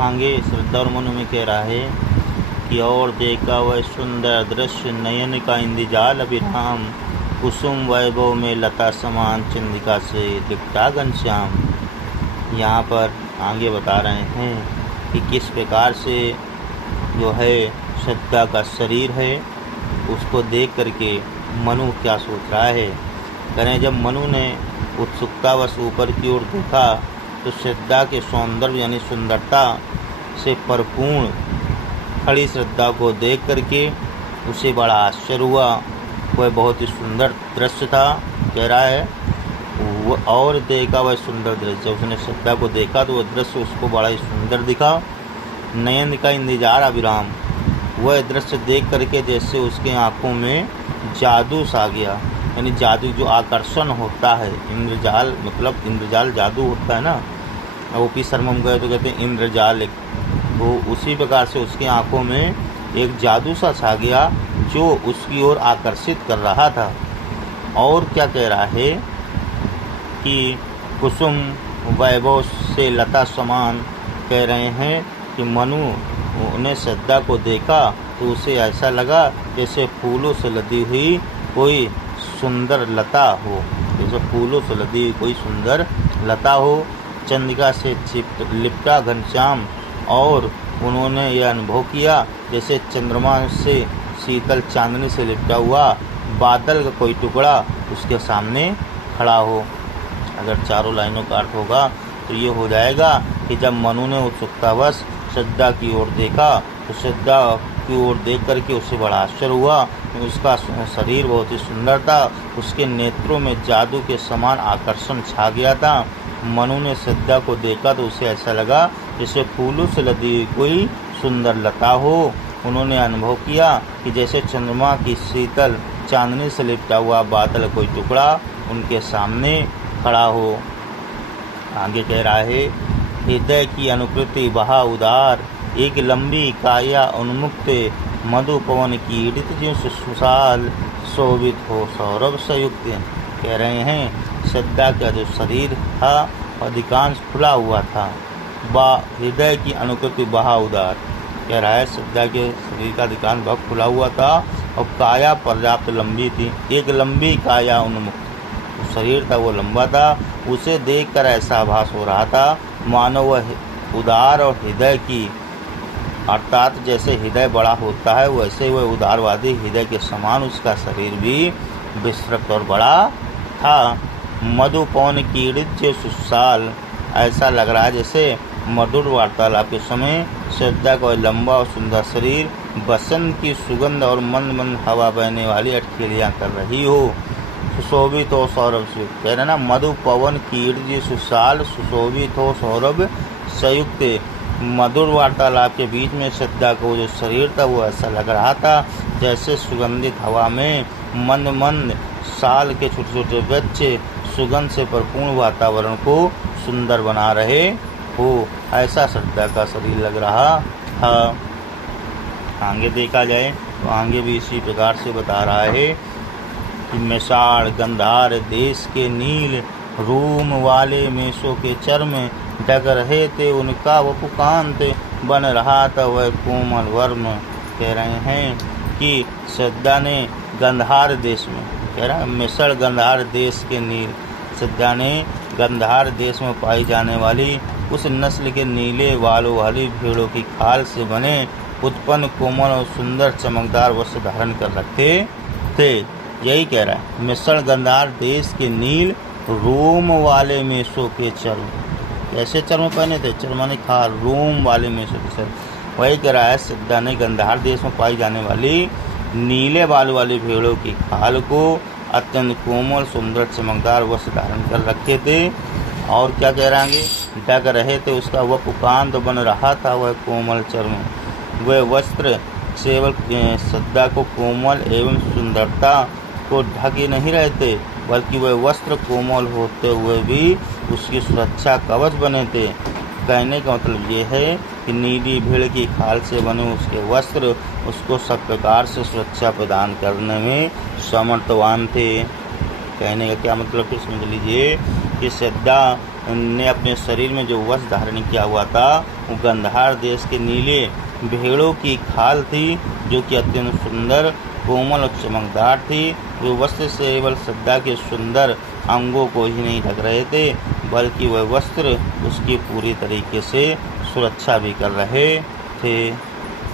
आगे श्रद्धा और मनु में कह रहा है कि और देखा वह सुंदर दृश्य नयन का इंद्रजाल अभिराम, कुसुम वैभव में लता समान चंद्रिका से लिपटा घनश्याम। यहाँ पर आगे बता रहे हैं कि किस प्रकार से जो है श्रद्धा का शरीर है, उसको देख करके मनु क्या सोच रहा है। करें जब मनु ने उत्सुकतावश ऊपर की ओर देखा तो श्रद्धा के सौंदर्य यानी सुंदरता से परिपूर्ण खड़ी श्रद्धा को देख करके उसे बड़ा आश्चर्य हुआ। वह बहुत ही सुंदर दृश्य था, कह रहा है। और देखा वह सुंदर दृश्य, उसने श्रद्धा को देखा तो वह दृश्य उसको बड़ा ही सुंदर दिखा। नयन का इंतजार अभिराम, वह दृश्य देख करके जैसे उसके आंखों में जादू सा गया, यानी जादू जो आकर्षण होता है। इंद्रजाल मतलब इंद्रजाल जादू होता है ना, ओपी शर्मा में गए तो कहते हैं इंद्रजाल, तो उसी प्रकार से उसकी आंखों में एक जादू सा छा गया जो उसकी ओर आकर्षित कर रहा था। और क्या कह रहा है कि कुसुम वैभव से लता समान, कह रहे हैं कि मनु ने श्रद्धा को देखा तो उसे ऐसा लगा जैसे फूलों से लदी हुई कोई सुंदर लता हो, जैसे फूलों से लदी हुई कोई सुंदर लता हो। चंद्रिका से लिपटा घनश्याम, और उन्होंने यह अनुभव किया जैसे चंद्रमा से शीतल चांदनी से लिपटा हुआ बादल का कोई टुकड़ा उसके सामने खड़ा हो। अगर चारों लाइनों का अर्थ होगा तो ये हो जाएगा कि जब मनु ने उत्सुकतावश श्रद्धा की ओर देखा तो श्रद्धा की ओर देख करके उसे बड़ा आश्चर्य हुआ। उसका शरीर बहुत ही सुंदर था, उसके नेत्रों में जादू के समान आकर्षण छा गया था। मनु ने श्रद्धा को देखा तो उसे ऐसा लगा जैसे फूलों से लदी हुई कोई सुंदर लता हो। उन्होंने अनुभव किया कि जैसे चंद्रमा की शीतल चांदनी से लिपटा हुआ बादल कोई टुकड़ा उनके सामने खड़ा हो। आगे कह रहा है, हृदय की अनुकृति बहा उदार, एक लंबी काया उन्मुक्त, मधु पवन की ऋतु सुशाल, शोभित हो सौरभ संयुक्त। कह रहे हैं श्रद्धा का जो शरीर था अधिकांश खुला हुआ था, हृदय की अनुकृति बहा उदार, कह रहा है श्रद्धा के शरीर का अधिकांश भाग खुला हुआ था और काया पर्याप्त लंबी थी। एक लंबी काया उन्मुक्त शरीर था, वो लंबा था। उसे देखकर ऐसा आभास हो रहा था मानो वह उदार और हृदय की, अर्थात जैसे हृदय बड़ा होता है वैसे वह उदारवादी हृदय के समान उसका शरीर भी विस्तृत और बड़ा था। मधु पवन की ऋतु सुशाल, ऐसा लग रहा है जैसे मधुर वार्तालाप के समय श्रद्धा का लंबा और सुंदर शरीर बसंत की सुगंध और मंद मंद हवा बहने वाली अटखेलियाँ कर रही हो। सुशोभित हो सौरभ संयुक्त, कह रहे ना, मधु पवन कीर्ति सुशाल, सुशोभित हो सौरभ संयुक्त। मधुर वार्तालाप के बीच में श्रद्धा को जो शरीर था वो ऐसा लग रहा था जैसे सुगंधित हवा में मंद मंद साल के छोटे छोटे वृक्ष सुगंध से परिपूर्ण वातावरण को सुंदर बना रहे हो। ऐसा श्रद्धा का शरीर लग रहा था। आगे देखा जाए तो आगे भी इसी प्रकार से बता रहा है कि मेषाड़ गंधार देश के नील, रूम वाले मेषों के चर्म, ढक रहे थे उनका वपुकांत, बन रहा था वह कोमल वर्म। कह रहे हैं कि श्रद्धा ने गंधार देश में, कह रहा है मेषाड़ गंधार देश के नील, श्रद्धा ने गंधार देश में पाई जाने वाली उस नस्ल के नीले बालों वाली भेड़ों की खाल से बने उत्पन्न कोमल और सुंदर चमकदार वस्त्र धारण कर रखे थे। यही कह रहा है, मेषाड़ गंधार देश के नील, रोम वाले मेषों के चर्म, कैसे चर्म पहने थे, चर्म ने खाल, रोम वाले मेषों के चर्म। वही कह रहा है श्रद्धा ने गंधार देश में पाई जाने वाली नीले बाल वाली भेड़ों की खाल को अत्यंत कोमल सुंदर चमकदार वस्त्र धारण कर रखे थे। और क्या कह रहे, ढक रहे थे उसका वह पुकांत, बन रहा था वह कोमल चर्म। वह वस्त्र केवल श्रद्धा को कोमल एवं सुंदरता को ढक ही नहीं रहते, बल्कि वह वस्त्र कोमल होते हुए भी उसकी सुरक्षा कवच बने थे। कहने का मतलब ये है कि नीली भेड़ की खाल से बने उसके वस्त्र उसको सब प्रकार से सुरक्षा प्रदान करने में समर्थवान थे। कहने का क्या मतलब, फिर समझ लीजिए कि श्रद्धा ने अपने शरीर में जो वस्त्र धारण किया हुआ था वो गंधार देश के नीले भेड़ों की खाल थी, जो कि अत्यंत सुंदर, कोमल और चमकदार थी। वे वस्त्र से केवल श्रद्धा के सुंदर अंगों को ही नहीं ढक रहे थे, बल्कि वह वस्त्र उसकी पूरी तरीके से सुरक्षा भी कर रहे थे।